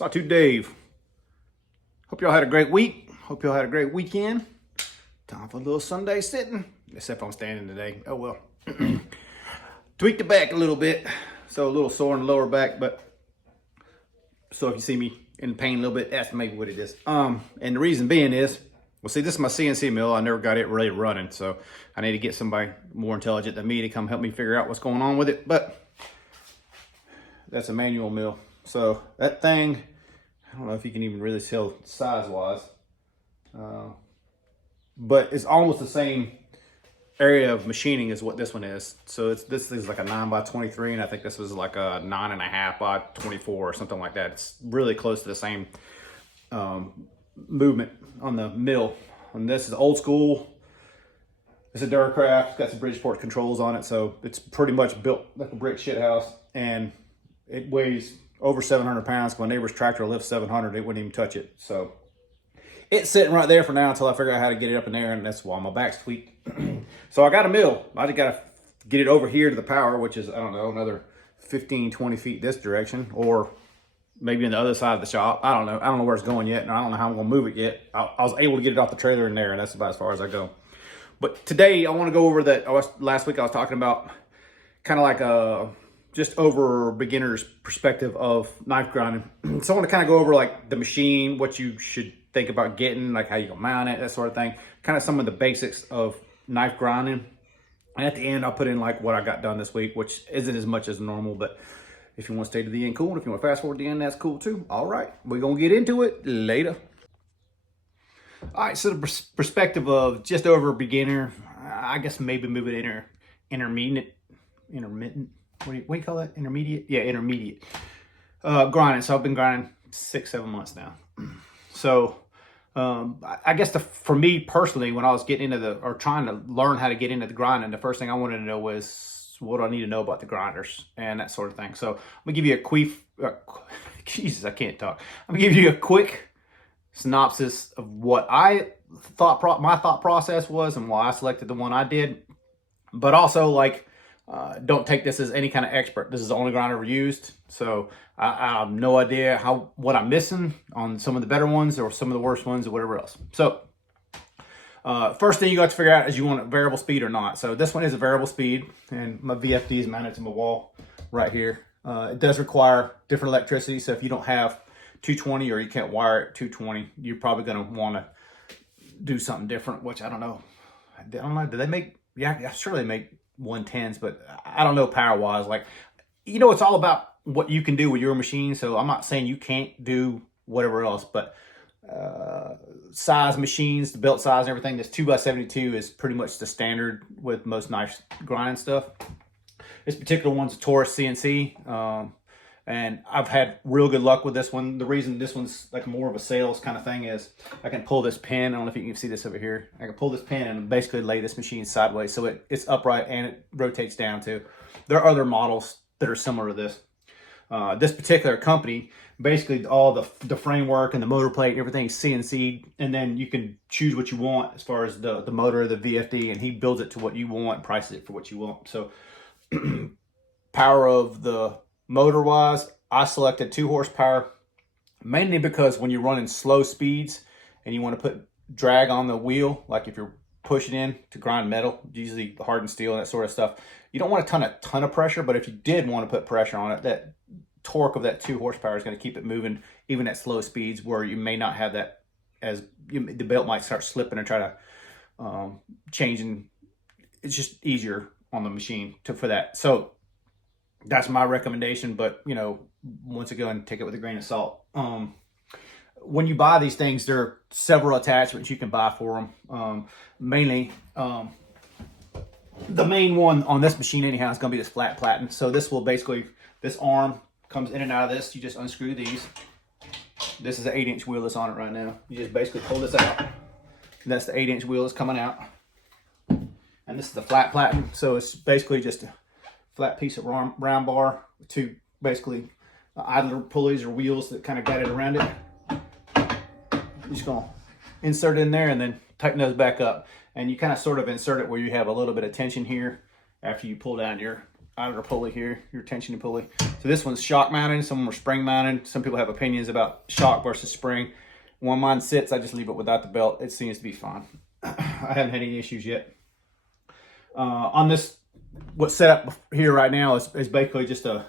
Sawtooth Dave. Hope y'all had a great week. Hope y'all had a great weekend. Time for a little Sunday sitting. Except I'm standing today. Oh well. Tweaked the back a little bit. So a little sore in the lower back, but so if you see me in pain a little bit, that's maybe what it is. And the reason being is, well, see, this is my CNC mill. I never got it really running, so I need to get somebody more intelligent than me to come help me figure out what's going on with it. But that's a manual mill. So that thing, I don't know if you can even really tell size-wise, but it's almost the same area of machining as what this one is. So this is like a 9x23, and I think this was like a 9.5x24 or something like that. It's really close to the same movement on the mill. And this is old school. It's a Duracraft. It's got some Bridgeport controls on it, so it's pretty much built like a brick shit house, and it weighs over 700 pounds. My neighbor's tractor lifts 700. It wouldn't even touch it. So it's sitting right there for now until I figure out how to get it up in there, and that's why my back's tweaked. So I got a mill. I just got to get it over here to the power, which is, I don't know, another 15, 20 feet this direction, or maybe on the other side of the shop. I don't know. I don't know where it's going yet, and I don't know how I'm going to move it yet. I was able to get it off the trailer in there, and that's about as far as I go. But today I want to go over that. Last week I was talking about kind of like just over beginner's perspective of knife grinding. So I want to kind of go over like the machine, what you should think about getting, like how you can mount it, that sort of thing. Kind of some of the basics of knife grinding. And at the end, I'll put in like what I got done this week, which isn't as much as normal, but if you want to stay to the end, cool. And if you want to fast forward to the end, that's cool too. All right, we're going to get into it later. All right, so the perspective of just over beginner, I guess maybe move it intermittent. What do you call that? Intermediate? Yeah, intermediate. Grinding. So I've been grinding 6-7 months now. So I guess for me personally, when I was getting into or trying to learn how to get into the grinding, the first thing I wanted to know was, what do I need to know about the grinders and that sort of thing. So I'm gonna give you a quick, Jesus, I can't talk. I'm gonna give you a quick synopsis of what I thought, my thought process was, and why I selected the one I did. But also, like, don't take this as any kind of expert. This is the only grinder I've ever used, so I have no idea what I'm missing on some of the better ones or some of the worst ones or whatever else. So first thing you got to figure out is you want a variable speed or not. So this one is a variable speed, and my VFD is mounted to my wall right here. It does require different electricity, so if you don't have 220 or you can't wire it 220, you're probably going to want to do something different, which I don't know. Do they make, yeah, sure they make 110s, but I don't know power wise. Like, it's all about what you can do with your machine. So I'm not saying you can't do whatever else, but size machines, the belt size and everything, this 2x72 is pretty much the standard with most knife grinding stuff. This particular one's a Taurus CNC, and I've had real good luck with this one. The reason this one's like more of a sales kind of thing is I can pull this pin. I don't know if you can see this over here. I can pull this pin and basically lay this machine sideways, so it's upright and it rotates down too. There are other models that are similar to this. This particular company, basically all the framework and the motor plate, everything is CNC'd, and then you can choose what you want as far as the motor, the VFD, and he builds it to what you want, prices it for what you want. So power of the motor wise, I selected 2 horsepower, mainly because when you're running slow speeds and you want to put drag on the wheel, like if you're pushing in to grind metal, usually hardened steel and that sort of stuff, you don't want a ton of pressure. But if you did want to put pressure on it, that torque of that 2 horsepower is going to keep it moving even at slow speeds, where you may not have that, as the belt might start slipping and try to changing. It's just easier on the machine for that. So that's my recommendation, but once again, take it with a grain of salt. When you buy these things, there are several attachments you can buy for them. Mainly, the main one on this machine anyhow is going to be this flat platen. So this will basically, this arm comes in and out of this. You just unscrew these. This is an 8-inch wheel that's on it right now. You just basically pull this out. And that's the 8-inch wheel that's coming out. And this is the flat platen. So it's basically just a flat piece of round bar with 2 basically idler pulleys or wheels that kind of guide it around it. You're just going to insert it in there and then tighten those back up. And you kind of sort of insert it where you have a little bit of tension here after you pull down your outer pulley here, your tensioning pulley. So this one's shock mounted, some are spring mounted. Some people have opinions about shock versus spring. When mine sits, I just leave it without the belt. It seems to be fine. I haven't had any issues yet. On this, what's set up here right now is basically just a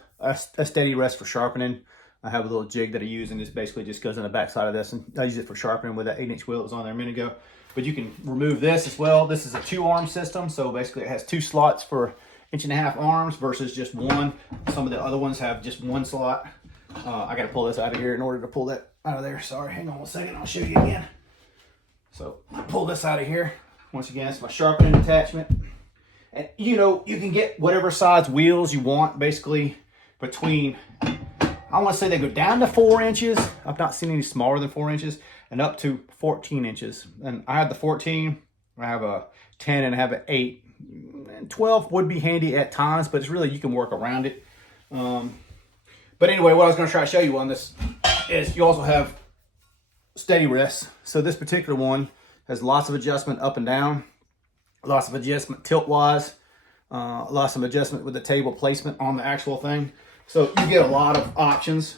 steady rest for sharpening. I have a little jig that I use, and this basically just goes on the back side of this, and I use it for sharpening with that 8-inch wheel that was on there a minute ago. But you can remove this as well. This is a 2-arm system, so basically it has 2 slots for 1.5-inch arms versus just one. Some of the other ones have just 1 slot. I got to pull this out of here in order to pull that out of there. Sorry, hang on 1 second. I'll show you again. So I pull this out of here. Once again, it's my sharpening attachment. And you know, you can get whatever size wheels you want, basically between, I want to say they go down to 4 inches. I've not seen any smaller than 4 inches, and up to 14 inches. And I have the 14, I have a 10, and I have an 8. And 12 would be handy at times, but it's really, you can work around it. But anyway, what I was going to try to show you on this is you also have steady rests. So this particular one has lots of adjustment up and down, lots of adjustment tilt-wise, lots of adjustment with the table placement on the actual thing. So you get a lot of options.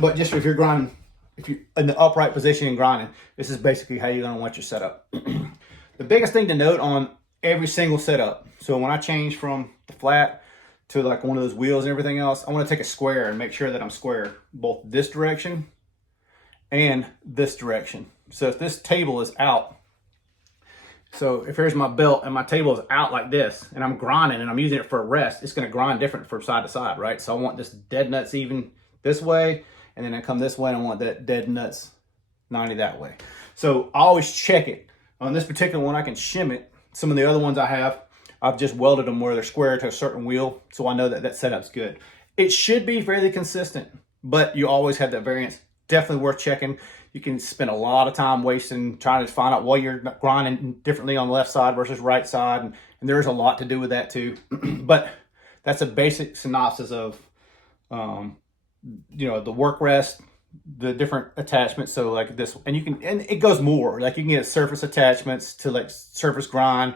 But just if you're grinding, if you're in the upright position and grinding, this is basically how you're going to want your setup. The biggest thing to note on every single setup, so when I change from the flat to like one of those wheels and everything else, I want to take a square and make sure that I'm square both this direction and this direction. So if this table is out, so if here's my belt and my table is out like this, and I'm grinding and I'm using it for a rest, it's going to grind different from side to side, right? So I want this dead nuts even this way, and then I come this way and I want that dead nuts 90 that way. So I always check it. On this particular one, I can shim it. Some of the other ones I have, I've just welded them where they're square to a certain wheel, so I know that that setup's good. It should be fairly consistent, but you always have that variance. Definitely worth checking. You can spend a lot of time wasting trying to find out why you're grinding differently on the left side versus right side, and there is a lot to do with that too. But that's a basic synopsis of, you know, the work rest, the different attachments. So like this, and you can, and it goes more. Like you can get surface attachments to like surface grind.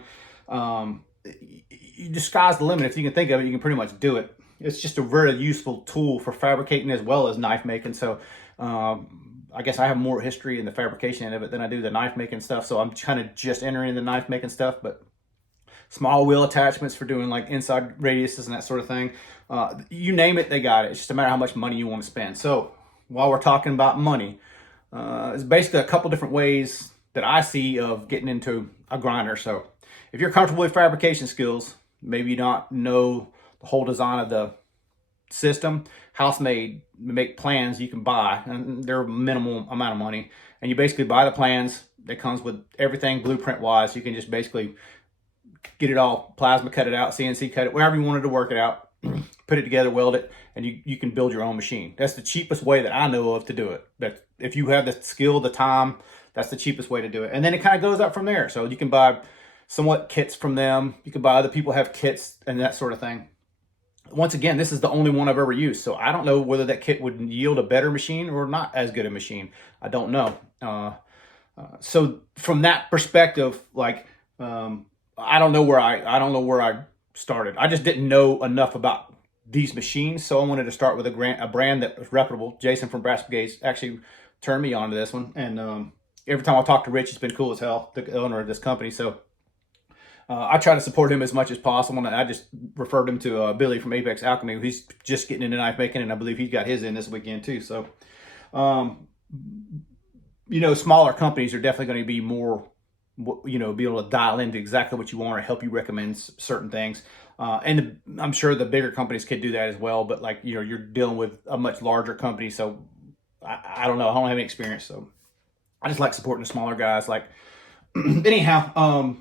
The sky's the limit. If you can think of it, you can pretty much do it. It's just a very useful tool for fabricating as well as knife making. So I guess I have more history in the fabrication end of it than I do the knife making stuff. So I'm kind of just entering the knife making stuff, but small wheel attachments for doing like inside radiuses and that sort of thing. You name it, they got it. It's just a matter of how much money you want to spend. So while we're talking about money, it's basically a couple different ways that I see of getting into a grinder. So if you're comfortable with fabrication skills, maybe you don't know the whole design of the system, house made, make plans you can buy, and they're a minimal amount of money, and you basically buy the plans that comes with everything blueprint wise. You can just basically get it all plasma cut it out, CNC cut it, wherever you wanted to work it out, put it together, weld it, and you can build your own machine. That's the cheapest way that I know of to do it. But if you have the skill, the time, that's the cheapest way to do it. And then it kind of goes up from there. So you can buy somewhat kits from them. You can buy other people have kits and that sort of thing. Once again, this is the only one I've ever used, so I don't know whether that kit would yield a better machine or not as good a machine. I don't know. So from that perspective, like I don't know where I started. I just didn't know enough about these machines, so I wanted to start with a brand that was reputable. Jason from Brass Brigades actually turned me on to this one, and every time I talk to Rich, he's been cool as hell, the owner of this company. So I try to support him as much as possible, and I just referred him to Billy from Apex Alchemy. He's just getting into knife making, and I believe he got his in this weekend too. So, you know, smaller companies are definitely going to be more, you know, be able to dial into exactly what you want or help you recommend certain things. And I'm sure the bigger companies could do that as well, but like, you know, you're dealing with a much larger company. So I don't know. I don't have any experience. So I just like supporting the smaller guys. Like anyhow,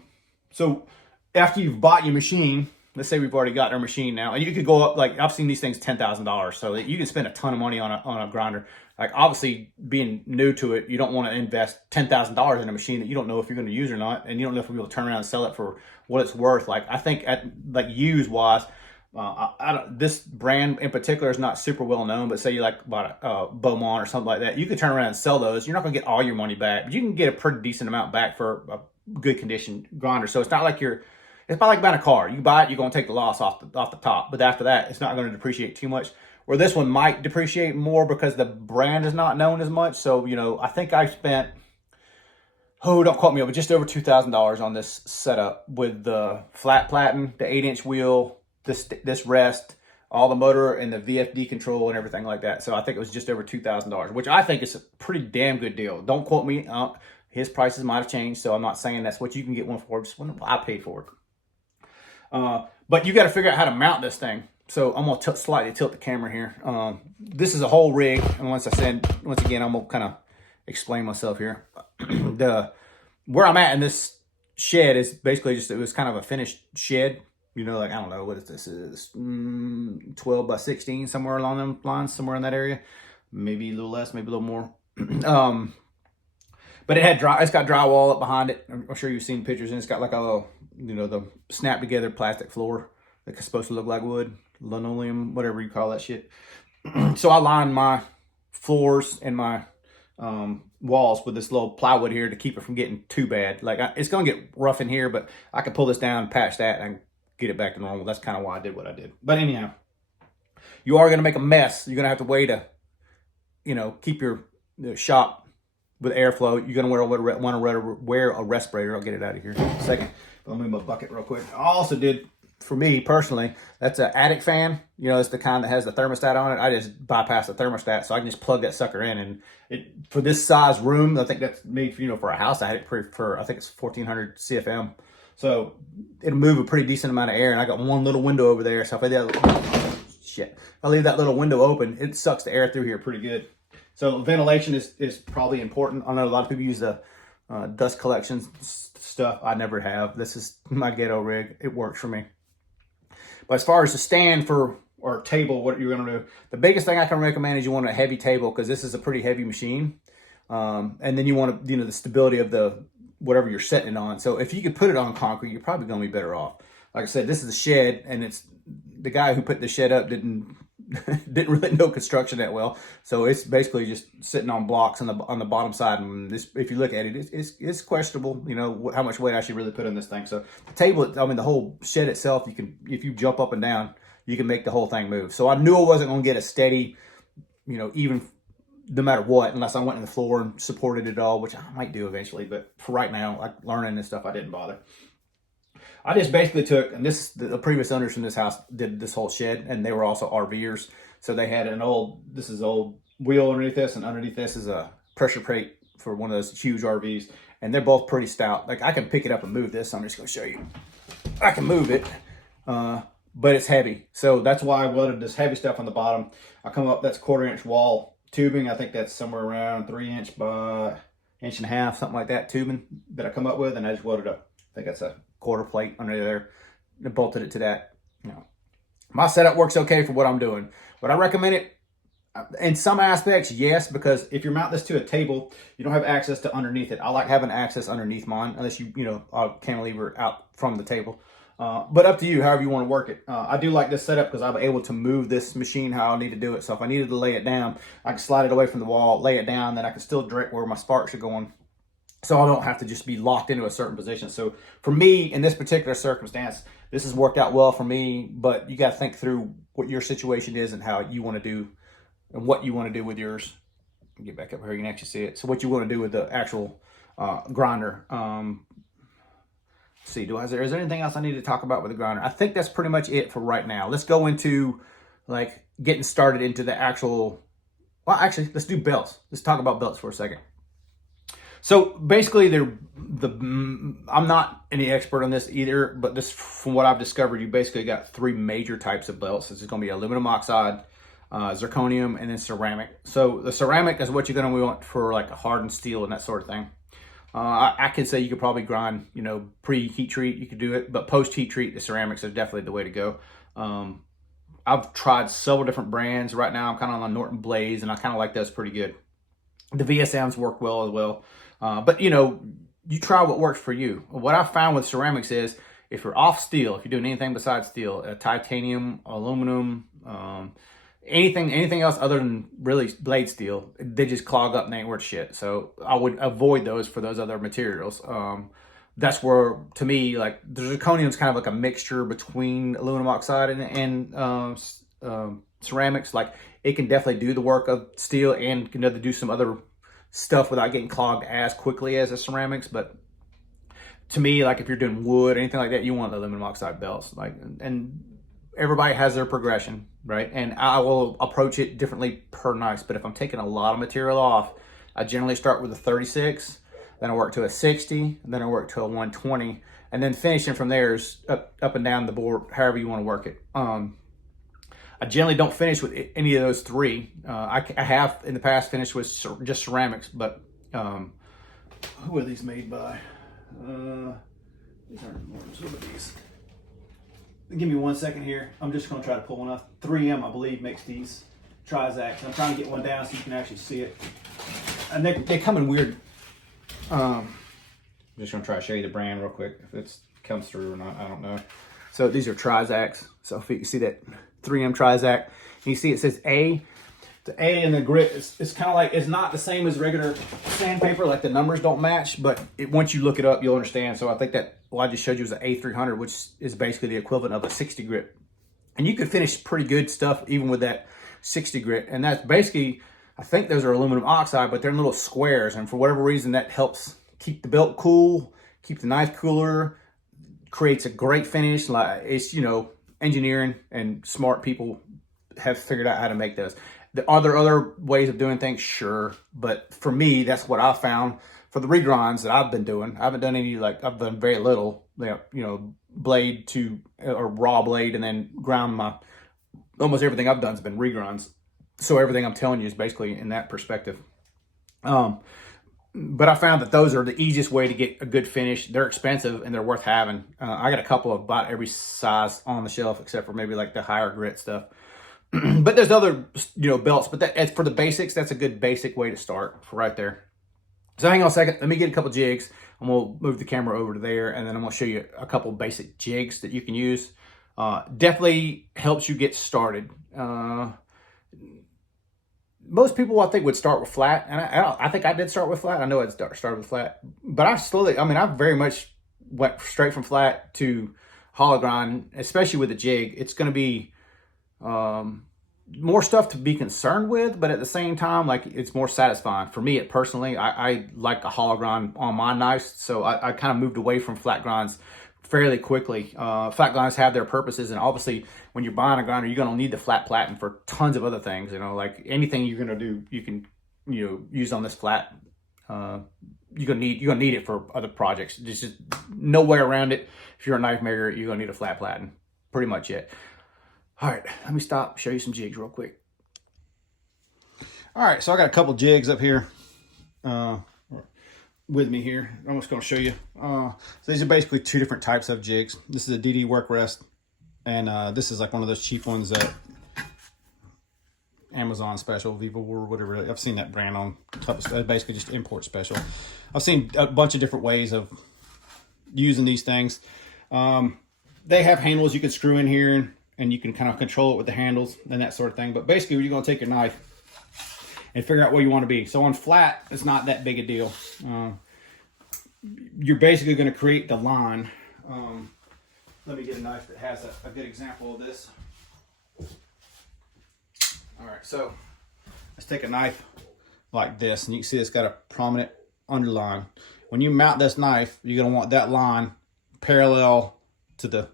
so after you've bought your machine, let's say we've already got our machine now, and you could go up, like I've seen these things $10,000, so that you can spend a ton of money on a grinder. Like obviously being new to it, you don't want to invest $10,000 in a machine that you don't know if you're going to use or not, and you don't know if you'll be able to turn around and sell it for what it's worth. Like I think at like used wise, this brand in particular is not super well known, but say you like bought a Beaumont or something like that, you could turn around and sell those. You're not going to get all your money back, but you can get a pretty decent amount back for a good condition grinder. So it's not like It's about like buying a car. You buy it, you're going to take the loss off the top. But after that, it's not going to depreciate too much. Where this one might depreciate more because the brand is not known as much. So, you know, I think I spent, oh, don't quote me, but just over $2,000 on this setup with the flat platen, the 8-inch wheel, this rest, all the motor and the VFD control and everything like that. So I think it was just over $2,000, which I think is a pretty damn good deal. Don't quote me. His prices might have changed, so I'm not saying that's what you can get one for. Just what I paid for it. But you got to figure out how to mount this thing. So I'm gonna slightly tilt the camera here. This is a whole rig, and once again, I'm gonna kind of explain myself here. Where I'm at in this shed is basically just, it was kind of a finished shed. You know, like, I don't know what this is, 12 by 16, somewhere along them lines, somewhere in that area. Maybe a little less, maybe a little more. But it's got drywall up behind it. I'm sure you've seen pictures, and it's got like a, you know, the snap together plastic floor that's supposed to look like wood, linoleum, whatever you call that shit. So I lined my floors and my walls with this little plywood here to keep it from getting too bad. Like, it's gonna get rough in here, but I can pull this down, patch that, and get it back to normal. That's kind of why I did what I did. But anyhow, you are gonna make a mess. You're gonna have to wait to, you know, keep your shop with airflow. You're gonna want to wear a respirator. I'll get it out of here in a second. I'll move my bucket real quick. I also did, for me personally, that's an attic fan. You know, it's the kind that has the thermostat on it. I just bypass the thermostat, so I can just plug that sucker in. And for this size room, I think that's made, you know, for a house. I had it for I think it's 1400 CFM. So it'll move a pretty decent amount of air. And I got one little window over there. So if I leave that little window open, it sucks the air through here pretty good. So ventilation is probably important. I know a lot of people use the dust collection stuff. I never have. This is my ghetto rig. It works for me. But as far as the stand or table, what you're going to do, the biggest thing I can recommend is you want a heavy table, because this is a pretty heavy machine. And then you want to, you know, the stability of the whatever you're setting it on. So if you could put it on concrete, you're probably going to be better off. Like I said, this is a shed, and it's the guy who put the shed up didn't really know construction that well. So it's basically just sitting on blocks on the bottom side. And this, if you look at it, it's questionable, you know, how much weight I should really put on this thing. So the table, I mean, the whole shed itself, you can, if you jump up and down, you can make the whole thing move. So I knew I wasn't going to get a steady, you know, even no matter what, unless I went in the floor and supported it all, which I might do eventually. But for right now, like learning this stuff, I didn't bother. I just basically took, and the previous owners from this house did this whole shed, and they were also RVers. So they had this is old wheel underneath this, and underneath this is a pressure plate for one of those huge RVs. And they're both pretty stout. Like, I can pick it up and move this. So I'm just going to show you. I can move it, but it's heavy. So that's why I welded this heavy stuff on the bottom. I come up, that's 1/4-inch wall tubing. I think that's somewhere around 3-inch by 1.5 inches, something like that, tubing that I come up with, and I just welded up. I think that's a 1/4 plate under there, and bolted it to that. You know, my setup works okay for what I'm doing. Would I recommend it? In some aspects, yes, because if you mount this to a table, you don't have access to underneath it. I like having access underneath mine, unless you know, I'll cantilever out from the table. But up to you, however you want to work it. I do like this setup because I'm able to move this machine how I need to do it. So if I needed to lay it down, I can slide it away from the wall, lay it down, then I can still direct where my sparks are going. So I don't have to just be locked into a certain position. So for me, in this particular circumstance, this has worked out well for me, but you got to think through what your situation is and how you want to do and what you want to do with yours. Get back up here, you can actually see it. So what you want to do with the actual grinder. See, is there anything else I need to talk about with the grinder? I think that's pretty much it for right now. Let's go into like getting started into the actual, well, actually, let's do belts. Let's talk about belts for a second. So basically, I'm not any expert on this either, but this, from what I've discovered, you basically got 3 major types of belts. This is going to be aluminum oxide, zirconium, and then ceramic. So the ceramic is what you're going to want for like a hardened steel and that sort of thing. I can say you could probably grind, you know, pre-heat treat, you could do it, but post-heat treat, the ceramics are definitely the way to go. I've tried several different brands. Right now, I'm kind of on Norton Blaze, and I kind of like those pretty good. The VSMs work well as well. But, you know, you try what works for you. What I found with ceramics is if you're off steel, if you're doing anything besides steel, titanium, aluminum, anything else other than really blade steel, they just clog up and ain't worth shit. So I would avoid those for those other materials. that's where, to me, like the zirconium is kind of like a mixture between aluminum oxide and ceramics. Like it can definitely do the work of steel and can do some other stuff without getting clogged as quickly as the ceramics. But to me, like if you're doing wood, anything like that, you want the aluminum oxide belts. Like, and everybody has their progression, right? And I will approach it differently per nice. But if I'm taking a lot of material off, I generally start with a 36, then I work to a 60, then I work to a 120, and then finishing from there is up and down the board, however you want to work it. I generally don't finish with any of those three. I have in the past finished with just ceramics, but who are these made by? These aren't Mortons. Who are these? Give me 1 second here. I'm just going to try to pull one off. 3M, I believe, makes these Trizacs. I'm trying to get one down so you can actually see it. And they come in weird. I'm just going to try to show you the brand real quick. If it comes through or not, I don't know. So these are Trizacs. So if you can see that 3M Trizac, you see it says A. The A and the grit is kind of like, it's not the same as regular sandpaper, like the numbers don't match, but once you look it up, you'll understand. So I think that what I just showed you is an A300, which is basically the equivalent of a 60 grit. And you could finish pretty good stuff even with that 60 grit. And that's basically, I think those are aluminum oxide, but they're in little squares. And for whatever reason, that helps keep the belt cool, keep the knife cooler, creates a great finish. Like it's, engineering and smart people have figured out how to make those. Are there other ways of doing things? Sure. But for me, that's what I found for the regrinds that I've been doing. I haven't done any, I've done very little, blade to, or raw blade, and then ground almost everything I've done has been regrinds. So everything I'm telling you is basically in that perspective. But I found that those are the easiest way to get a good finish. They're expensive and they're worth having. I got a couple of about every size on the shelf, except for maybe like the higher grit stuff. But there's other, belts, but as for the basics, that's a good basic way to start for right there. So hang on a second. Let me get a couple jigs. I'm going to move the camera over to there, and then I'm going to show you a couple basic jigs that you can use. Definitely helps you get started. Most people, I think, would start with flat, and I think I did start with flat. I know I started with flat, but I very much went straight from flat to hollow grind, especially with the jig. It's going to be more stuff to be concerned with, but at the same time, like, it's more satisfying for me. Personally, I like a hollow grind on my knives, so I kind of moved away from flat grinds fairly quickly. Flat grinds have their purposes, and obviously when you're buying a grinder, you're going to need the flat platen for tons of other things. Like anything you're going to do, you can use on this flat. You're gonna need it for other projects. There's just no way around it. If you're a knife maker, you're gonna need a flat platen. Pretty much it. All right, let me stop, show you some jigs real quick. All right, so I got a couple jigs up here with me here. I'm just gonna show you. So these are basically two different types of jigs. This is a DD work rest, and this is like one of those cheap ones that Amazon special, Viva or whatever. I've seen that brand on top of stuff. Basically just import special. I've seen a bunch of different ways of using these things. They have handles you can screw in here, and you can kind of control it with the handles and that sort of thing. But basically, you're going to take your knife and figure out where you want to be. So on flat, it's not that big a deal. You're basically going to create the line. Let me get a knife that has a good example of this. All right, so let's take a knife like this, and you can see it's got a prominent underline. When you mount this knife, you're going to want that line parallel to the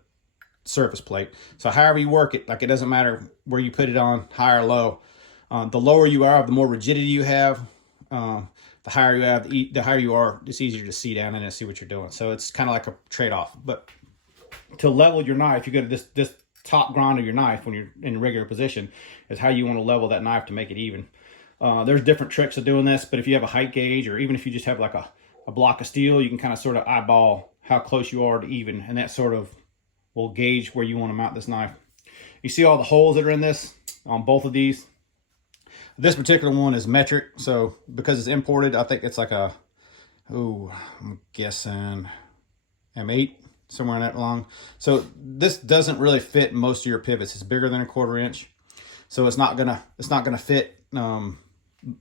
surface plate. So however you work it, like, it doesn't matter where you put it on, high or low. The lower you are, the more rigidity you have. The higher you have, the higher you are, it's easier to see down in and see what you're doing. So it's kind of like a trade-off. But to level your knife, you go to this top grind of your knife when you're in a regular position is how you want to level that knife to make it even. There's different tricks of doing this, but if you have a height gauge, or even if you just have like a block of steel, you can kind of sort of eyeball how close you are to even, and that sort of will gauge where you want to mount this knife. You see all the holes that are in this on both of these. This particular one is metric, so because it's imported, I think it's like I'm guessing M8, somewhere in that long. So this doesn't really fit most of your pivots. It's bigger than a 1/4 inch, so it's not gonna fit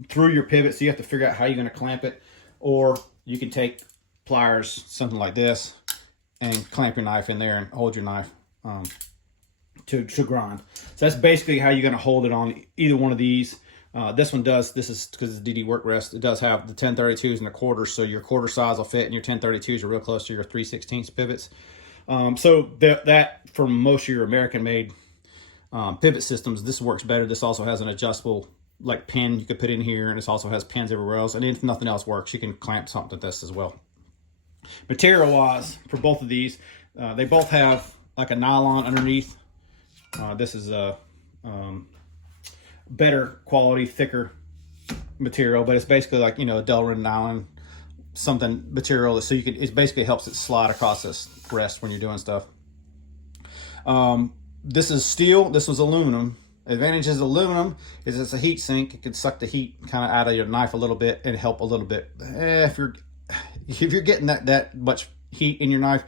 through your pivot. So you have to figure out how you're gonna clamp it, or you can take pliers, something like this, and clamp your knife in there and hold your knife to grind. So that's basically how you're going to hold it on either one of these. This one does, this is because it's DD work rest, it does have the 1032s and the quarters, so your quarter size will fit, and your 1032s are real close to your 3/16 pivots. So that for most of your American-made pivot systems, this works better. This also has an adjustable like pin you could put in here, and this also has pins everywhere else. And if nothing else works, you can clamp something to this as well. Material-wise, for both of these, they both have like a nylon underneath. This is a better quality, thicker material, but it's basically like, you know, a Delrin nylon something material, so you can, it basically helps it slide across this rest when you're doing stuff. This is steel, this was aluminum. Advantage is aluminum is it's a heat sink. It can suck the heat kind of out of your knife a little bit and help a little bit. If you're getting that much heat in your knife,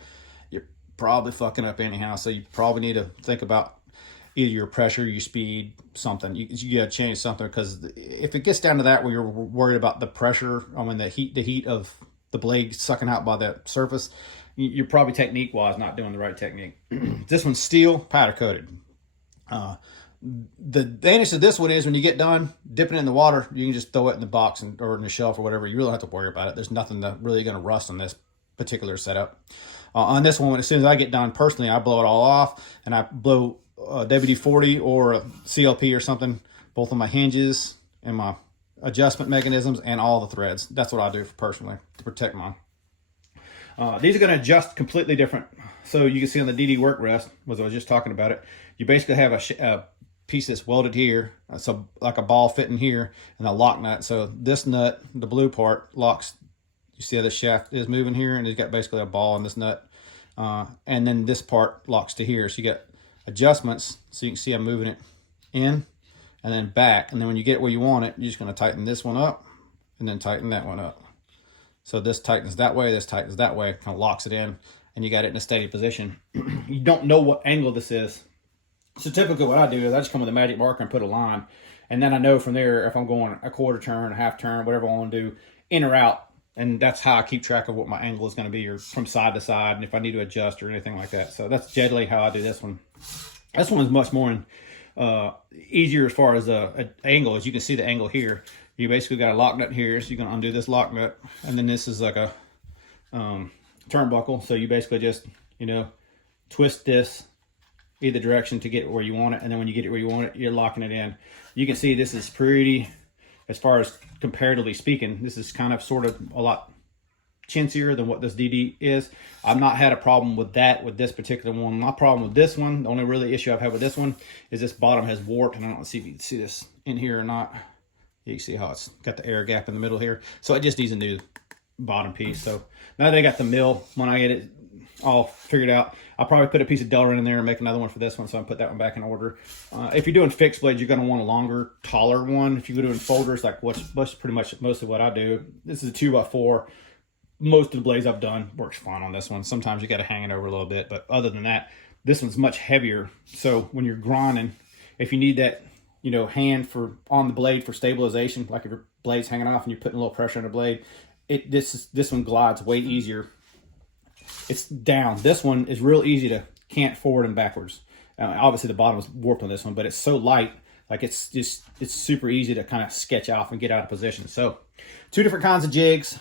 you're probably fucking up anyhow. So you probably need to think about either your pressure, your speed, something. You got to change something, because if it gets down to that where you're worried about the pressure, I mean the heat of the blade sucking out by that surface, you're probably technique-wise not doing the right technique. This one's steel, powder coated. The advantage of this one is when you get done dipping it in the water, you can just throw it in the box or in the shelf or whatever. You really don't have to worry about it. There's nothing that really going to rust on this particular setup. On this one, as soon as I get done personally, I blow it all off, and I blow WD-40 or a CLP or something, both on my hinges and my adjustment mechanisms and all the threads. That's what I do personally to protect mine. These are going to adjust completely different. So you can see on the DD work rest, as I was just talking about it, you basically have a piece that's welded here, so like a ball fitting here, and a lock nut. So this nut, the blue part, locks. You see how the shaft is moving here, and it's got basically a ball in this nut, and then this part locks to here. So you got adjustments, so you can see I'm moving it in and then back, and then when you get it where you want it, you're just going to tighten this one up and then tighten that one up. So this tightens that way, this tightens that way, kind of locks it in, and you got it in a steady position. You don't know what angle this is. So typically what I do is I just come with a magic marker and put a line, and then I know from there if I'm going a quarter turn, a half turn, whatever I want to do, in or out, and that's how I keep track of what my angle is going to be, or from side to side, and if I need to adjust or anything like that. So that's generally how I do this one. This one is much more easier as far as an angle. As you can see the angle here, you basically got a lock nut here, so you can undo this lock nut, and then this is like a turnbuckle. So you basically just, you know, twist this either direction to get it where you want it, and then when you get it where you want it, you're locking it in. You can see this is pretty, as far as comparatively speaking, this is kind of sort of a lot chintzier than what this DD is. I've not had a problem with that with this particular one. My problem with this one, the only really issue I've had with this one, is this bottom has warped, and I don't see if you can see this in here or not. You can see how it's got the air gap in the middle here. So it just needs a new bottom piece. So now they got the mill. When I get it all figured out, I'll probably put a piece of Delrin in there and make another one for this one, so I'll put that one back in order. If you're doing fixed blades, you're going to want a longer, taller one. If you're doing folders, like what's pretty much most of what I do, this is a 2x4. Most of the blades I've done works fine on this one. Sometimes you got to hang it over a little bit, but other than that, this one's much heavier. So when you're grinding, if you need that, you know, hand for on the blade for stabilization, like if your blade's hanging off and you're putting a little pressure on the blade, this one glides way easier. It's down. This one is real easy to cant forward and backwards. Obviously the bottom is warped on this one, but it's so light, like it's super easy to kind of sketch off and get out of position. So 2 different kinds of jigs.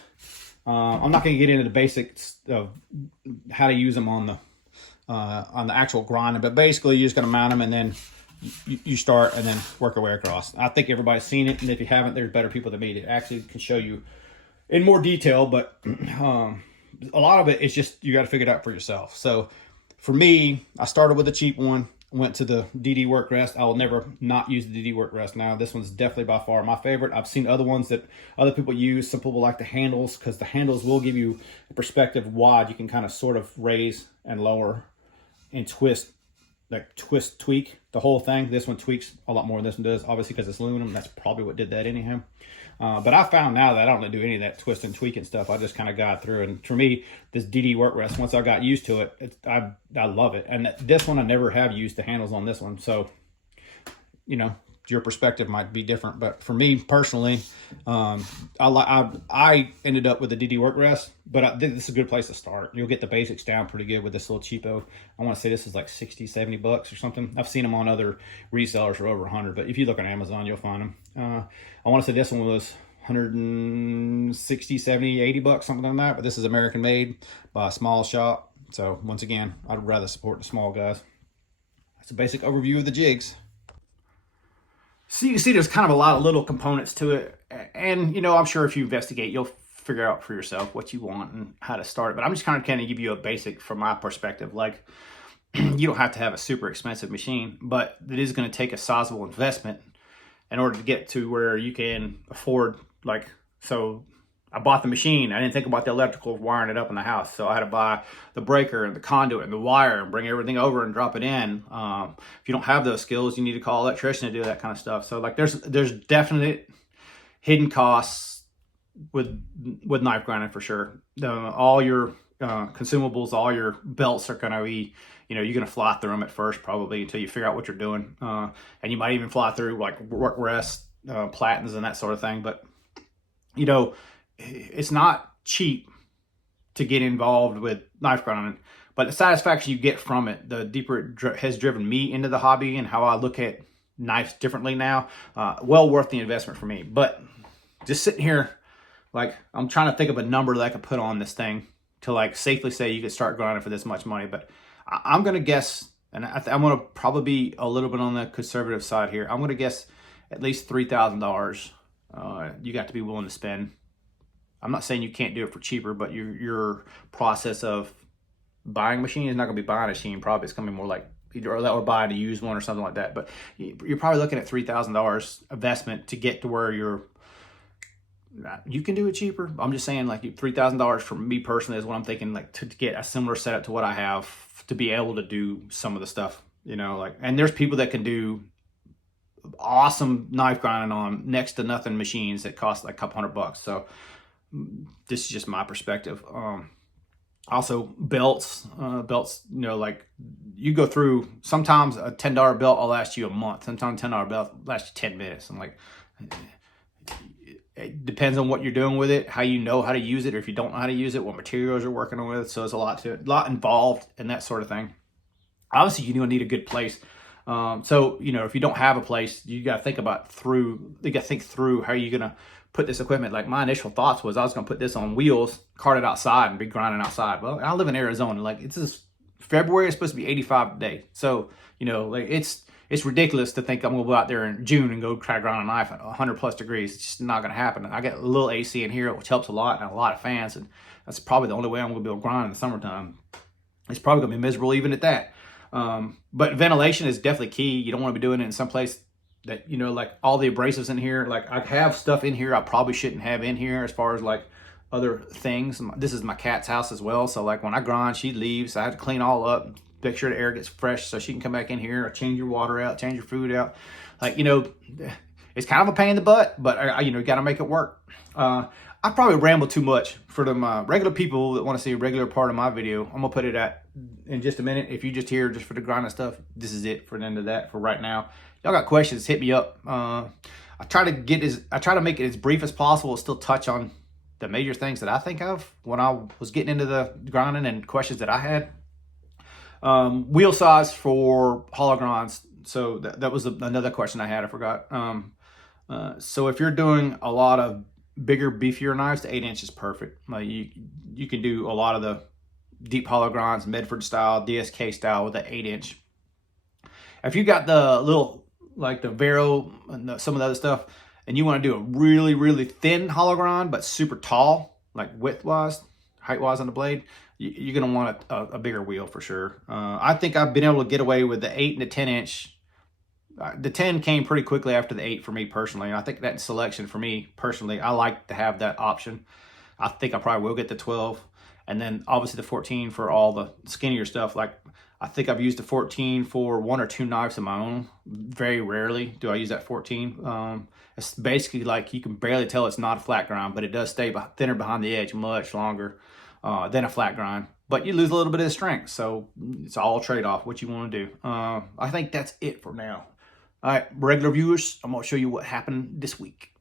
I'm not going to get into the basics of how to use them on the actual grinding, but basically you're just going to mount them, and then you start and then work your way across. I think everybody's seen it, and if you haven't, there's better people than me that actually can show you in more detail, but a lot of it is just you got to figure it out for yourself. So for me, I started with a cheap one, went to the DD work rest. I will never not use the DD work rest now. This one's definitely by far my favorite. I've seen other ones that other people use. Some people like the handles, because the handles will give you a perspective wide. You can kind of sort of raise and lower and twist, like tweak the whole thing. This one tweaks a lot more than this one does, obviously because it's aluminum. That's probably what did that anyhow. But I found now that I don't do any of that twist and tweaking stuff. I just kind of got through. And for me, this DD work rest, once I got used to it, I love it. And this one, I never have used the handles on this one. So, you know, your perspective might be different. But for me personally, I ended up with a DD work rest, but I think this is a good place to start. You'll get the basics down pretty good with this little cheapo. I want to say this is like 60, 70 bucks or something. I've seen them on other resellers for over 100, but if you look on Amazon, you'll find them. I want to say this one was 160, 70, 80 bucks, something like that. But this is American made by a small shop. So once again, I'd rather support the small guys. That's a basic overview of the jigs. So you can see there's kind of a lot of little components to it. And, you know, I'm sure if you investigate, you'll figure out for yourself what you want and how to start it. But I'm just kind of give you a basic from my perspective. Like, you don't have to have a super expensive machine, but it is going to take a sizable investment in order to get to where you can afford, like, so I bought the machine. I didn't think about the electrical wiring it up in the house. So I had to buy the breaker and the conduit and the wire and bring everything over and drop it in. If you don't have those skills, you need to call an electrician to do that kind of stuff. So like there's definite hidden costs with knife grinding for sure. All your consumables, all your belts are going to be, you know, you're going to fly through them at first probably until you figure out what you're doing. And you might even fly through like work rest, platens and that sort of thing. But, you know, it's not cheap to get involved with knife grinding, but the satisfaction you get from it, the deeper it has driven me into the hobby and how I look at knives differently now, well worth the investment for me. But just sitting here, like, I'm trying to think of a number that I could put on this thing to like safely say you could start grinding for this much money. But I'm going to guess, and I'm going to probably be a little bit on the conservative side here. I'm going to guess at least $3,000 you got to be willing to spend. I'm not saying you can't do it for cheaper, but your process of buying a machine is not going to be buying a machine. Probably it's going to be more like either or buying a used one or something like that. But you're probably looking at $3,000 investment to get to where you can do it cheaper. I'm just saying, like, $3,000 for me personally is what I'm thinking, like, to get a similar setup to what I have to be able to do some of the stuff, you know, like, and there's people that can do awesome knife grinding on next to nothing machines that cost like a couple $100. So this is just my perspective. Also belts, you know, like you go through, sometimes a $10 belt will last you a month. Sometimes a $10 belt lasts you 10 minutes. I'm like, it depends on what you're doing with it, how you know how to use it, or if you don't know how to use it, what materials you're working with. So there's a lot involved in that sort of thing. Obviously, you're going to need a good place. So, you know, if you don't have a place, you got to think through how you're going to put this equipment. Like, my initial thoughts was I was going to put this on wheels, cart it outside and be grinding outside. Well, I live in Arizona. Like, it's just February, it's supposed to be 85 today. So, you know, like it's ridiculous to think I'm going to go out there in June and go try to grind a knife at 100+ degrees. It's just not going to happen. I got a little AC in here, which helps a lot, and a lot of fans. And that's probably the only way I'm going to be able to grind in the summertime. It's probably going to be miserable even at that. But ventilation is definitely key. You don't want to be doing it in some place that, you know, like all the abrasives in here. Like, I have stuff in here I probably shouldn't have in here as far as like other things. This is my cat's house as well. So like when I grind, she leaves. So I have to clean all up, make sure the air gets fresh so she can come back in here. I change your water out, change your food out. Like, you know, it's kind of a pain in the butt, but you know, got to make it work. I probably ramble too much for them regular people that want to see a regular part of my video. I'm gonna put it at in just a minute. If you just here just for the grinding stuff, this is it for the end of that for right now. Y'all got questions, hit me up. I try to make it as brief as possible, still touch on the major things that I think of when I was getting into the grinding and questions that I had. Wheel size for hollow grinds. So that was another question I had, I forgot. So if you're doing a lot of bigger, beefier knives, the 8-inch is perfect. Like you can do a lot of the deep hollow grinds, Medford style, DSK style with the 8-inch. If you got the little, like the Vero and some of the other stuff, and you want to do a really, really thin hollow grind, but super tall, like width-wise, height-wise on the blade, you're going to want a bigger wheel for sure. I think I've been able to get away with the 8 and the 10-inch. The 10 came pretty quickly after the 8 for me personally. And I think that selection for me personally, I like to have that option. I think I probably will get the 12. And then obviously the 14 for all the skinnier stuff. Like, I think I've used the 14 for 1 or 2 knives of my own. Very rarely do I use that 14. It's basically like you can barely tell it's not a flat grind, but it does stay thinner behind the edge much longer than a flat grind. But you lose a little bit of the strength. So it's all trade-off, what you want to do. I think that's it for now. All right, regular viewers, I'm going to show you what happened this week.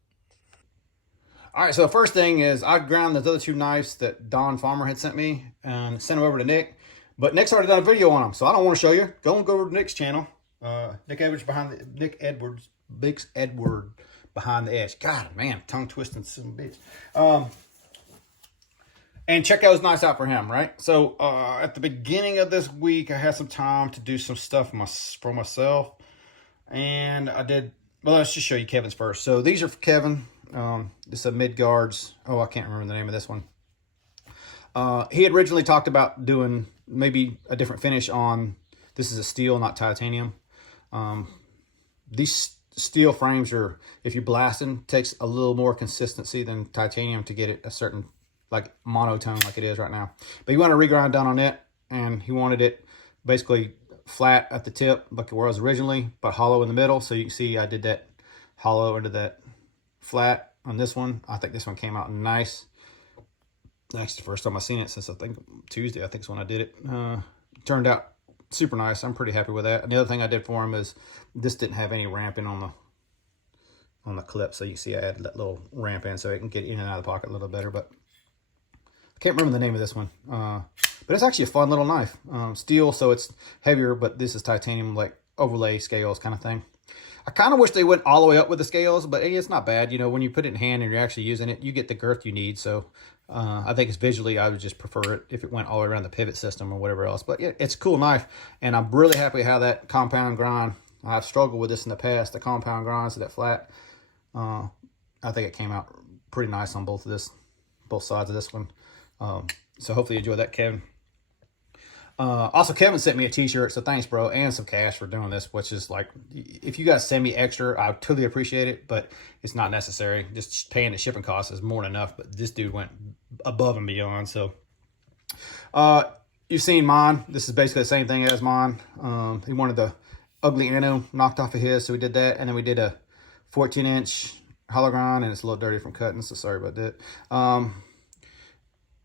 All right, so the first thing is I ground those other two knives that Don Farmer had sent me and sent them over to Nick. But Nick's already done a video on them, so I don't want to show you. Go over to Nick's channel. Nick Edwards behind the edge. God, man, tongue twisting son of a bitch. And check those knives out for him, right? So at the beginning of this week, I had some time to do some stuff for myself. And I did, well, let's just show you Kevin's first. So these are for Kevin. This is a mid guards. Oh, I can't remember the name of this one. He had originally talked about doing maybe a different finish on, this is a steel, not titanium. These steel frames are, if you blast them, takes a little more consistency than titanium to get it a certain like monotone like it is right now. But he wanted a regrind done on it, and he wanted it basically flat at the tip like it was originally, but hollow in the middle. So you can see I did that hollow into that flat on this one. I think this one came out nice. That's the first time I've seen it since I think Tuesday, I think is when I did it. Turned out super nice. I'm pretty happy with that. And the other thing I did for him is this didn't have any ramping on the clip. So you see I added that little ramp in so it can get in and out of the pocket a little better. But I can't remember the name of this one. But it's actually a fun little knife. Steel, so it's heavier, but this is titanium, like overlay scales kind of thing. I kind of wish they went all the way up with the scales, but hey, it's not bad. You know, when you put it in hand and you're actually using it, you get the girth you need. So I think it's visually, I would just prefer it if it went all the way around the pivot system or whatever else. But yeah, it's a cool knife, and I'm really happy how that compound grind, I've struggled with this in the past, the compound grinds to that flat. I think it came out pretty nice on both sides of this one. So hopefully you enjoy that, Kevin. Also, Kevin sent me a t-shirt, so thanks, bro, and some cash for doing this, which is like, if you guys send me extra, I totally appreciate it, but it's not necessary. Just paying the shipping costs is more than enough, but this dude went above and beyond. So you've seen mine. This is basically the same thing as mine. He wanted the ugly anno knocked off of his, so we did that, and then we did a 14-inch hollow grind, and it's a little dirty from cutting, so sorry about that.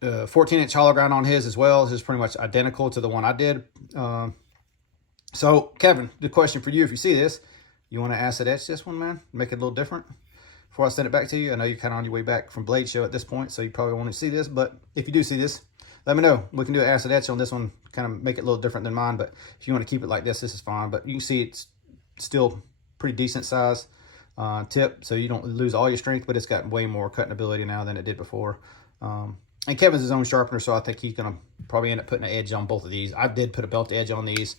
14-inch hollow grind on his as well. This is pretty much identical to the one I did. So, Kevin, the question for you, if you see this, you want to acid etch this one, man? Make it a little different before I send it back to you. I know you're kind of on your way back from Blade Show at this point, so you probably want to see this. But if you do see this, let me know. We can do an acid etch on this one, kind of make it a little different than mine. But if you want to keep it like this, this is fine. But you can see it's still pretty decent size tip, so you don't lose all your strength, but it's got way more cutting ability now than it did before. And Kevin's his own sharpener, so I think he's going to probably end up putting an edge on both of these. I did put a belt edge on these,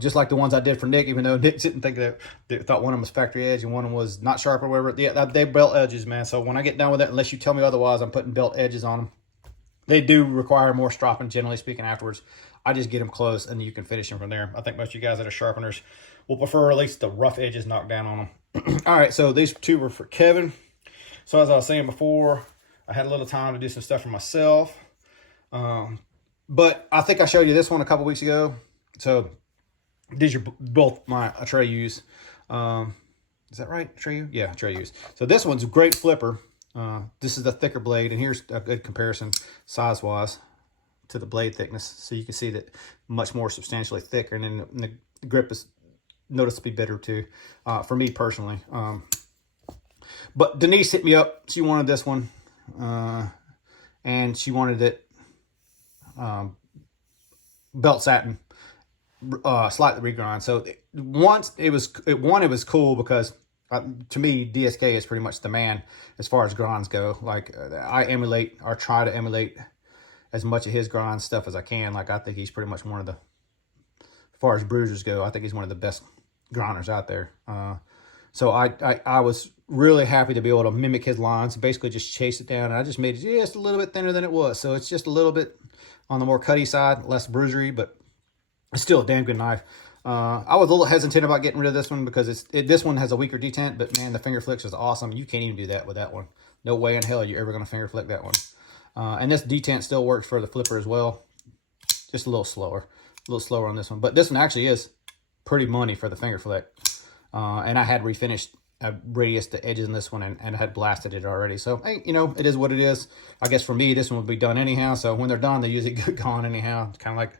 just like the ones I did for Nick, even though Nick didn't think that, they thought one of them was factory edge and one of them was not sharp or whatever. Yeah, they're belt edges, man. So when I get done with it, unless you tell me otherwise, I'm putting belt edges on them. They do require more stropping, generally speaking, afterwards. I just get them close, and you can finish them from there. I think most of you guys that are sharpeners will prefer at least the rough edges knocked down on them. All right, so these two were for Kevin. So as I was saying before, I had a little time to do some stuff for myself. But I think I showed you this one a couple weeks ago. So these are both my Atreyus. Is that right, Atreyu? Yeah, Atreyus. So this one's a great flipper. This is the thicker blade, and here's a good comparison size-wise to the blade thickness. So you can see that much more substantially thicker, and then the grip is noticeably better too, for me personally. But Denise hit me up. She wanted this one. And she wanted it belt satin, slightly regrind. So once it was cool because to me DSK is pretty much the man as far as grinds go. Like I emulate or try to emulate as much of his grind stuff as I can. Like I think he's pretty much one of the, as far as bruisers go, I think he's one of the best grinders out there. So I was really happy to be able to mimic his lines, basically just chase it down. And I just made it just a little bit thinner than it was. So it's just a little bit on the more cutty side, less bruisery, but it's still a damn good knife. I was a little hesitant about getting rid of this one because this one has a weaker detent, but man, the finger flicks is awesome. You can't even do that with that one. No way in hell you're ever going to finger flick that one. And this detent still works for the flipper as well. Just a little slower on this one. But this one actually is pretty money for the finger flick. And I had refinished, I radiused the edges in this one and had blasted it already. So, hey, you know, it is what it is. I guess for me, this one would be done anyhow. So when they're done, they usually get gone anyhow. It's kind of like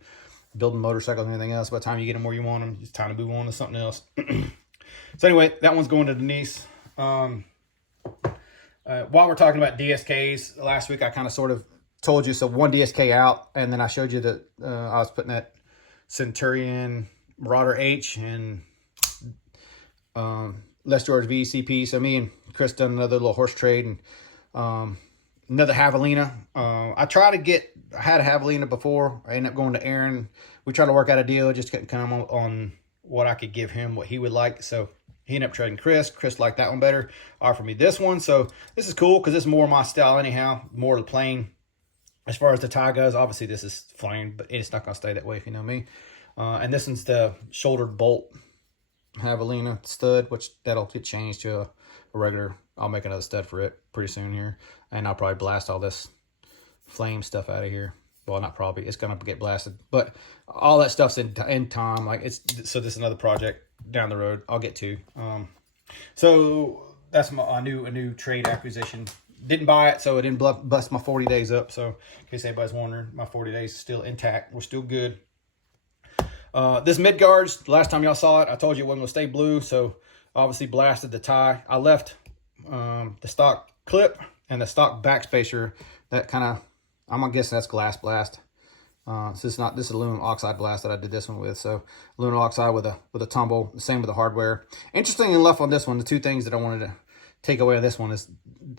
building motorcycles and anything else. By the time you get them where you want them, it's time to move on to something else. So anyway, that one's going to Denise. While we're talking about DSKs, last week I kind of sort of told you, so one DSK out, and then I showed you that I was putting that Centurion Marauder H and Les George VCP. So me and Chris done another little horse trade, and another Javelina. I had a Javelina before. I ended up going to Aaron. We tried to work out a deal, just couldn't come on what I could give him, what he would like. So he ended up trading Chris. Chris liked that one better, offered me this one. So this is cool because this is more my style anyhow, more of the plain. As far as the tie goes, obviously this is flame, but it's not going to stay that way if you know me. And this one's the shouldered bolt Javelina stud, which that'll get changed to a regular. I'll make another stud for it pretty soon here. And I'll probably blast all this flame stuff out of here. Well, not probably. It's going to get blasted. But all that stuff's in time. So this is another project down the road I'll get to. So that's a new trade acquisition. Didn't buy it, so it didn't bust my 40 days up. So in case anybody's wondering, my 40 days is still intact. We're still good. This mid-guards, the last time y'all saw it, I told you it wasn't going to stay blue. So obviously blasted the tie. I left the stock clip and the stock backspacer. That kind of, I'm going to guess that's glass blast. So this is aluminum oxide blast that I did this one with. So aluminum oxide with a tumble, the same with the hardware. Interesting enough on this one, the two things that I wanted to take away of this one is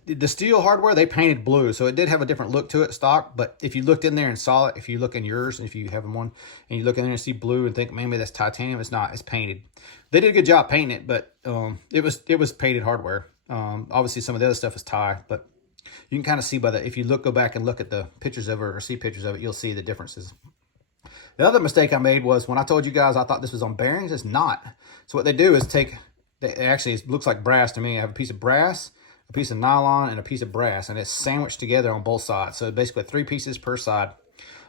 the steel hardware, they painted blue. So it did have a different look to it, stock. But if you looked in there and saw it, if you look in yours, if you have one, and you look in there and see blue and think, maybe that's titanium, it's not, it's painted. They did a good job painting it, but it was painted hardware. Obviously some of the other stuff is tie, but you can kind of see by the, if you go back and look at the pictures of it or see pictures of it, you'll see the differences. The other mistake I made was when I told you guys I thought this was on bearings, it's not. So what they do is it looks like brass to me. I have a piece of brass, a piece of nylon, and a piece of brass, and it's sandwiched together on both sides. So basically 3 pieces per side.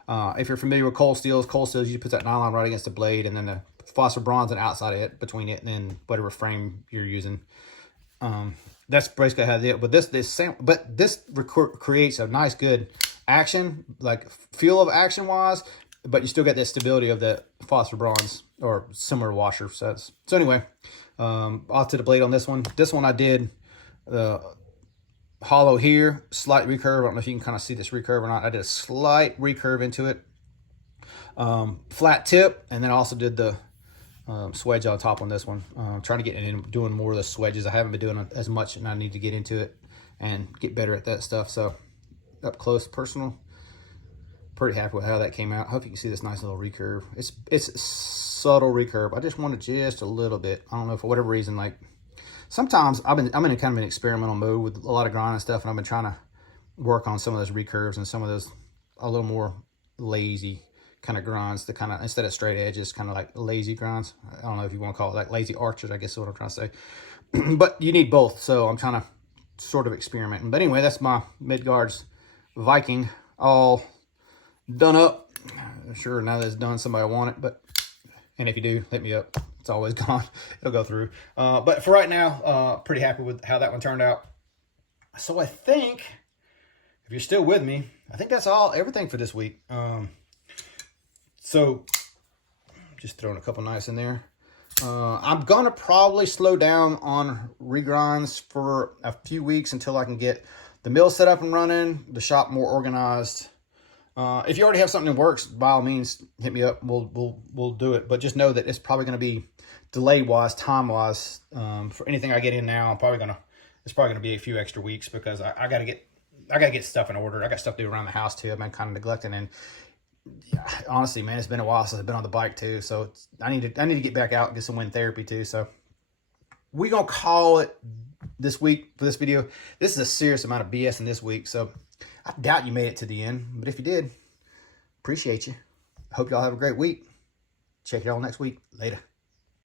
If you're familiar with cold steels, you put that nylon right against the blade, and then the phosphor bronze and outside of it, between it, and then whatever frame you're using. That's basically how they do it. But this creates a nice, good action, like feel of action wise, but you still get that stability of the phosphor bronze or similar washer sets. So anyway, off to the blade on this one. This one I did hollow here, slight recurve. I don't know if you can kind of see this recurve or not. I did a slight recurve into it. Flat tip, and then I also did the swedge on top on this one. Trying to get in doing more of the swedges. I haven't been doing as much, and I need to get into it and get better at that stuff. So up close, personal, pretty happy with how that came out. Hope you can see this nice little recurve. It's subtle recurve. I just wanted just a little bit. I don't know, for whatever reason, like sometimes I'm in kind of an experimental mode with a lot of grinding stuff, and I've been trying to work on some of those recurves and some of those a little more lazy kind of grinds, the kind of, instead of straight edges, kind of like lazy grinds. I don't know if you want to call it like lazy arches, I guess is what I'm trying to say. But you need both, so I'm trying to sort of experimenting. But anyway, that's my mid-guards Viking all done up. Sure, now that it's done, somebody will want it, and if you do, hit me up. It's always gone. It'll go through. But for right now, pretty happy with how that one turned out. So I think, if you're still with me, I think that's everything for this week. So just throwing a couple nights in there. I'm going to probably slow down on regrinds for a few weeks until I can get the mill set up and running, the shop more organized. If you already have something that works, by all means, hit me up. We'll do it. But just know that it's probably going to be delay-wise, time-wise. For anything I get in now, it's probably going to be a few extra weeks because I got to get stuff in order. I got stuff to do around the house too. I've been kind of neglecting, and yeah, honestly, man, it's been a while since I've been on the bike too. So I need to get back out and get some wind therapy too. So we're gonna call it this week for this video. This is a serious amount of BS in this week, so I doubt you made it to the end. But if you did, appreciate you. Hope y'all have a great week. Check it out next week. Later.